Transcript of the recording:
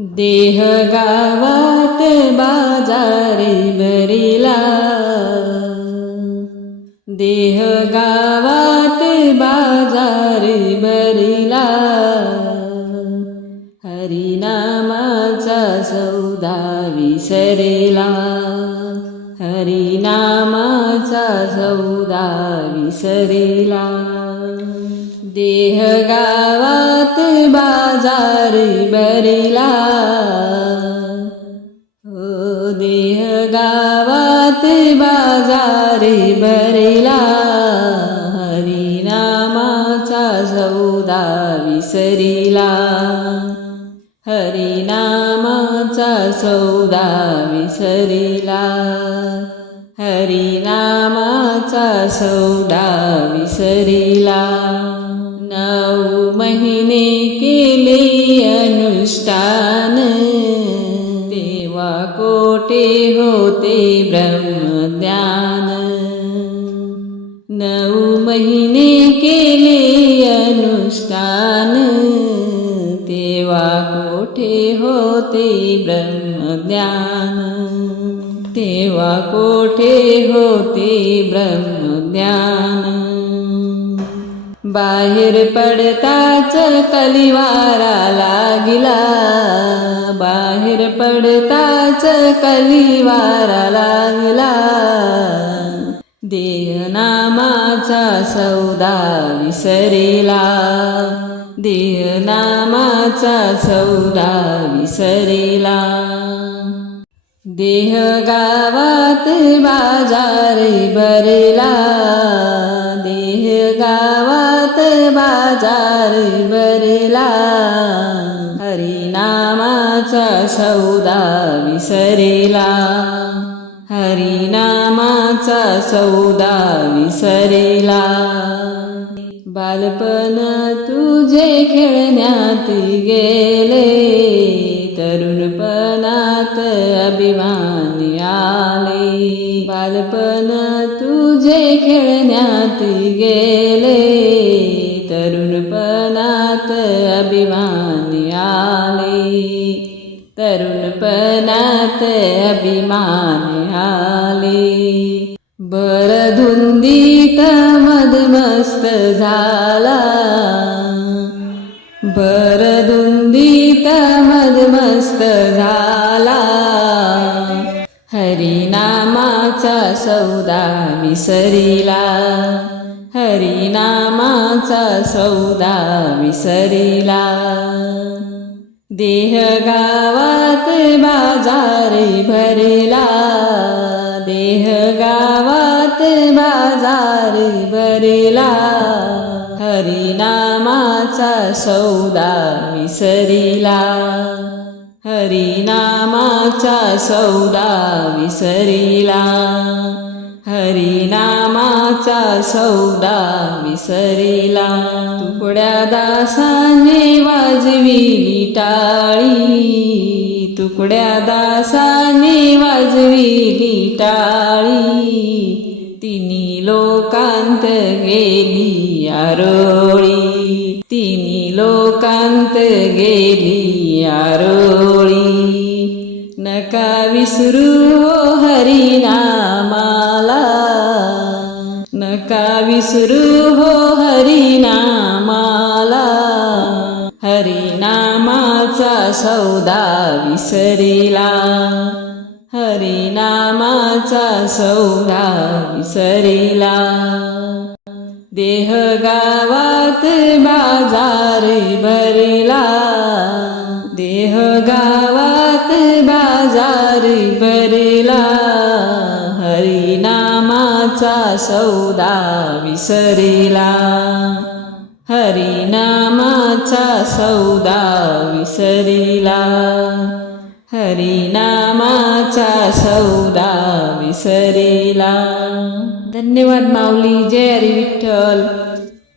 देह गावात बाजारी भरिला. देह गावात बाजारी भरिला. हरिनामाचा सौदा विसरेला. हरिनामाचा सौदा विसरेला. देह गावा बाजार भरिला हो देह गावात बाजार भरिला हरिनामाचा सौदा विसरिला. हरिनामाचा सौदा विसरिला. हरिनामाचा सौदा विसरिला. महिने केले अनुष्ठान. तेव्हा कोठे होते ब्रह्मज्ञान. नऊ महिने केले अनुष्ठान. तेव्हा कोठे होते ब्रह्मज्ञान. तेव्हा कोठे होते ब्रह्मज्ञान. बाहेर पडताच कलिवारा लागला. बाहेर पडताच कलिवारा लागला. देहनामाचा सौदा विसरिला. देहनामाचा सौदा विसरिला. देह गावात बाजार भरेला. बाजार भरला हरिनामाचा सौदा विसरेला. हरिनामाचा सौदा विसरेला. बालपण तुझे खेळण्यात गेले. तरुणपणात अभिमानी आले. बालपण तुझे खेळण्यात गेले. तरुणपणात अभिमानी आले. तरुणपणात अभिमानी आले. बर धुंदीत मदमस्त झाला. बर धुंदीत मदमस्त झाला. हरिनामाचा सौदा विसरिला. हरिनामाचा सौदा विसरिला. देह गावात बाजार भरिला. देह गावात बाजार भरिला. हरिनामाचा सौदा विसरिला. हरिनामाचा सौदा विसरिला. आमचा सौदा विसरिला. तुकड्या दासाने वाजवी टाळी तुकड्या दासाने वाजवी टाळी तिन्ही लोकांत गेली आरोळी. तिन्ही लोकांत गेली आरोळी. नका विसरू हो हरिनामाला. नका विसरू हो हरिनामाला. हरिनामाचा सौदा विसरिला. हरिनामाचा सौदा विसरिला. देह गावात बाजार भरिला. देह गावात बाजार भरिला. नामाचा सौदा विसरिला. हरिनामाचा सौदा विसरिला. हरिनामाचा सौदा विसरिला. धन्यवाद माऊली. जय हरी विठ्ठल.